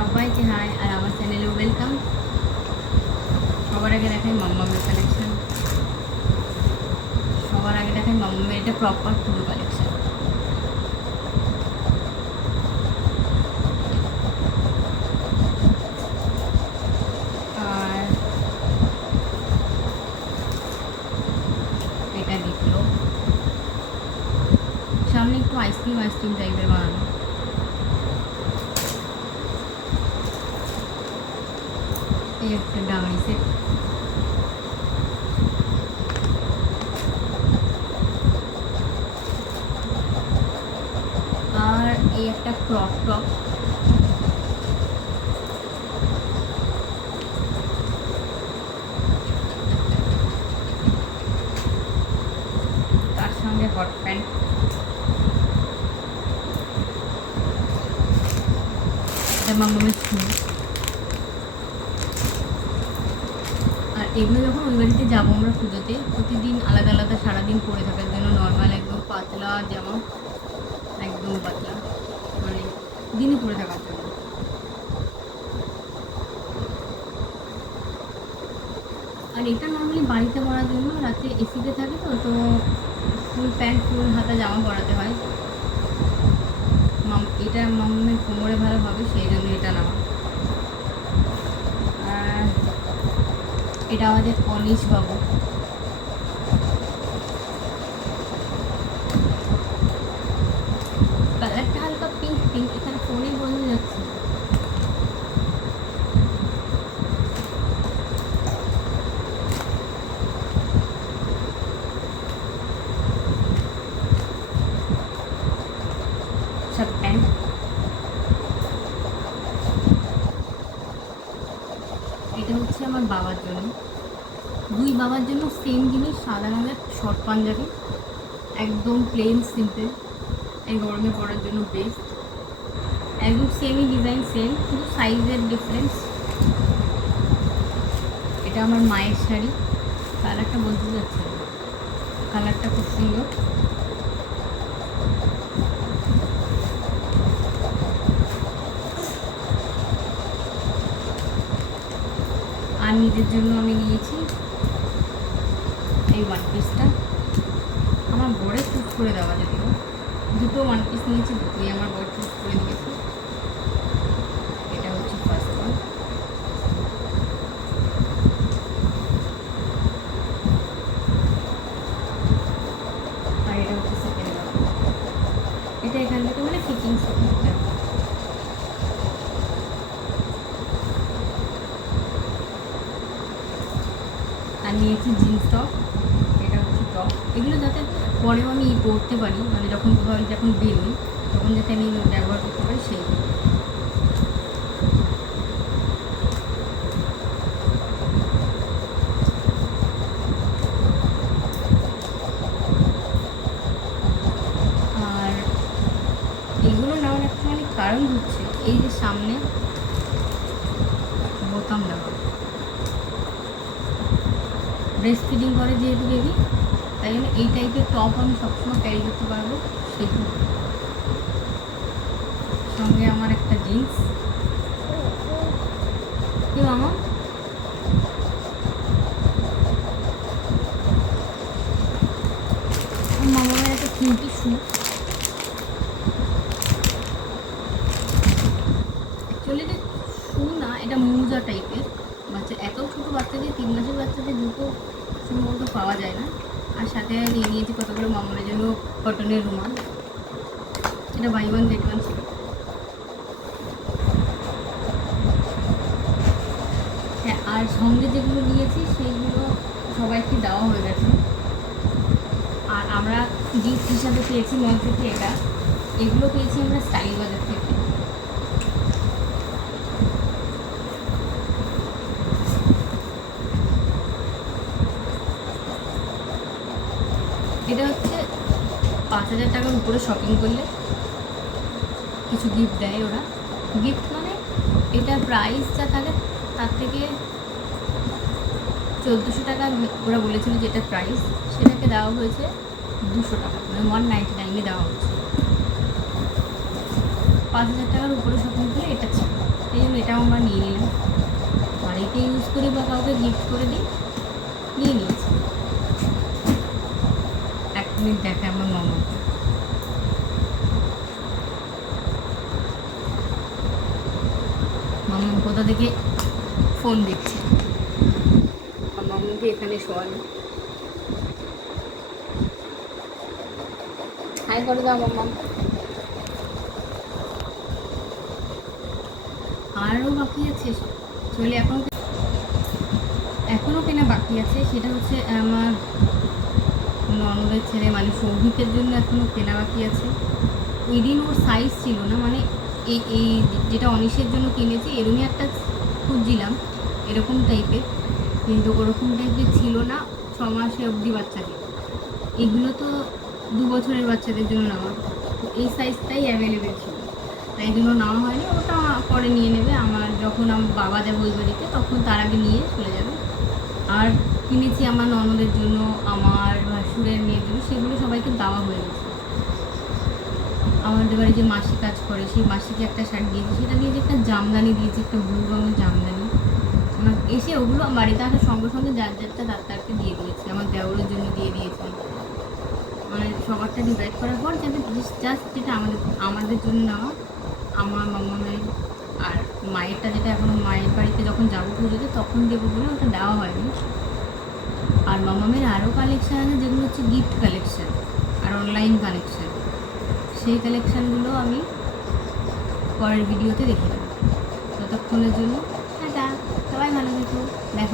সবাইকে হাই, আর আমার চ্যানেলে ওয়েলকাম সবার আগে দেখাই মাম্মামের কালেকশন সবার আগে দেখাই মাম্মামের এটা প্রপার পুরো কালেকশন আর এটা দেখল। সামনে একটু আইসক্রিম আইসক্রিম টাইপের বানানো। একটা সেট আর এই একটা ক্রপ টপ তার সঙ্গে হট প্যান্ট মামামের শু এগুলো যখন ওই বাড়িতে যাব আমরা পুজোতে, প্রতিদিন আলাদা আলাদা সারাদিন পরে থাকার জন্য নর্মাল একদম পাতলা জামা একদম পাতলা মানে দিনই পরে থাকার জন্য। আর এটা নর্মালি বাড়িতে পরার জন্য, রাতে এসিতে থাকে তো তো ফুল প্যান্ট ফুল হাতা জামা পরাতে হয়। এটা মামের কোমরে ভালো হবে সেই জন্য এটা নেওয়া আর এটা আমাদের পলিশ বাবু কালারটা হালকা পিঙ্ক পিঙ্ক এখানে ফোনে বোঝা যাচ্ছে সব প্যান্ট এটা হচ্ছে আমার বাবার জন্য বাবার জন্য সেম জিনিস, সাদা রঙের শর্ট পাঞ্জাবি, একদম প্লেন সিম্পল এই গরমে পরার জন্য বেস্ট একদম সেমই ডিজাইন সেম শুধু সাইজের ডিফারেন্স এটা আমার মায়ের শাড়ি কালারটা বলতে যাচ্ছে কালারটা খুব সুন্দর। আর নিজের জন্য আমি নিয়েছি এই ওয়ান পিসটা আমার বড়ে চুজ করে দেওয়া যদিও। দুটো ওয়ান পিস নিয়েছি, দুটোই আমার বড় চুজ করে দিয়েছে। এটা হচ্ছে ফার্স্ট ওয়ান আর এটা হচ্ছে সেকেন্ড এটা এখান থেকে মানে করতে আর নিয়েছি জিন্স টপ এগুলো যাতে পরেও আমি পরতে পারি মানে যখন কোথাও যখন বেরোই, তখন যাতে আমি ব্যবহার করতে পারি সেই। আর এগুলো নেওয়ার একটা মানে কারণ হচ্ছে, এই যে সামনে বোতাম দেওয়া। ব্রেস্ট ফিডিং করে যেহেতু বেবি এই টাইপের টপ আমি সবসময় ক্যারি করতে পারব সেই সঙ্গে আমার একটা জিন্স কি মামা? মামার একটা অ্যাকচুয়ালি না, এটা মোজা টাইপের বাচ্চা, এত ছোটো বাচ্চা যে তিন মাসের বাচ্চাদের দুটো মতো পাওয়া যায় না। আর সাথে নিয়ে নিয়েছি কতগুলো মামার জন্য কটনের রুমাল। এটা বাই ওয়ান গেট ওয়ান ছিল হ্যাঁ আর সঙ্গে যেগুলো নিয়েছি, সেইগুলো সবাইকে দেওয়া হয়ে গেছে। আর আমরা গিফট হিসাবে পেয়েছি মল থেকে এটা। এগুলো পেয়েছি আমরা স্টাইল বাজার থেকে এটা হচ্ছে পাঁচ হাজার টাকার উপরে শপিং করলে কিছু গিফট দেয় ওরা। গিফট মানে এটা প্রাইস যা থাকে তার থেকে চোদ্দোশো টাকা ওরা বলেছিল যে এটা প্রাইস সেটাকে দেওয়া হয়েছে দুশো টাকা মানে ওয়ান নাইনটি নাইনে দেওয়া হচ্ছে পাঁচ হাজার টাকার উপরে শপিং করলে এটা ছিল। এই জন্য এটাও আমরা নিয়ে নিলাম। বাড়িতে ইউজ করি বা কাউকে গিফট করে দিই, নিয়ে নিয়েছি। এক মিনিট দেখে আমার মামা মামা কোথা থেকে ফোন দেখছে আর মামুকে এখানে শোয়ানো। হাই করে দাও মাম্মা। আরও বাকি আছে। চলে এখন এখনও কেনা বাকি আছে। সেটা হচ্ছে আমার ননদের ছেলে মানে সৌভিকের জন্য এখনও কেনা বাকি আছে। ওই দিন ওর সাইজ ছিল না মানে এই এই যেটা অনিশের জন্য কিনেছি এরকমই একটা খুঁজছিলাম, এরকম টাইপের কিন্তু ওরকম টাইপের ছিল না, ছ মাসে অবধি বাচ্চাকে। এগুলো তো দু বছরের বাচ্চাদের জন্য নেওয়া। এই সাইজটাই অ্যাভেলেবেল ছিল। তাই জন্য নেওয়া হয়নি, ওটা পরে নিয়ে নেবে। আমার যখন আমার বাবা যাবে ওই বাড়িতে তখন তার আগে নিয়ে চলে যাবে। আর কিনেছি আমার ননদের জন্য, আমার ভাসুরের মেয়ের জন্য, সেগুলো সবাইকে দেওয়া হয়ে গেছে। আমাদের বাড়ি যে মাসি কাজ করে, সেই মাসিকে একটা শার্ট দিয়েছি। সেটা দিয়ে যে একটা জামদানি দিয়েছি, একটা ব্লু রঙের জামদানি। আমার এসে ওগুলো বাড়িতে আসার সঙ্গে সঙ্গে যার যারটা তার দিয়ে দিয়েছি, আমার দেওরের জন্য দিয়ে দিয়েছি। মানে সবারটা ডিভাইড করার পর যাতে জাস্ট যেটা আমাদের আমাদের জন্য নেওয়া আমার মামামের আর মায়েরটা যেটা এখন মায়ের বাড়িতে যখন যাব পুজোতে, তখন দেবো বলে ওটা দেওয়া হয়নি। আর মামামের আরও কালেকশান আছে, যেগুলো হচ্ছে গিফট কালেকশান আর অনলাইন কালেকশান সেই কালেকশানগুলো আমি পরের ভিডিওতে দেখে নেব। ততক্ষণের জন্য টাটা সবাই ভালো থেকো দেখা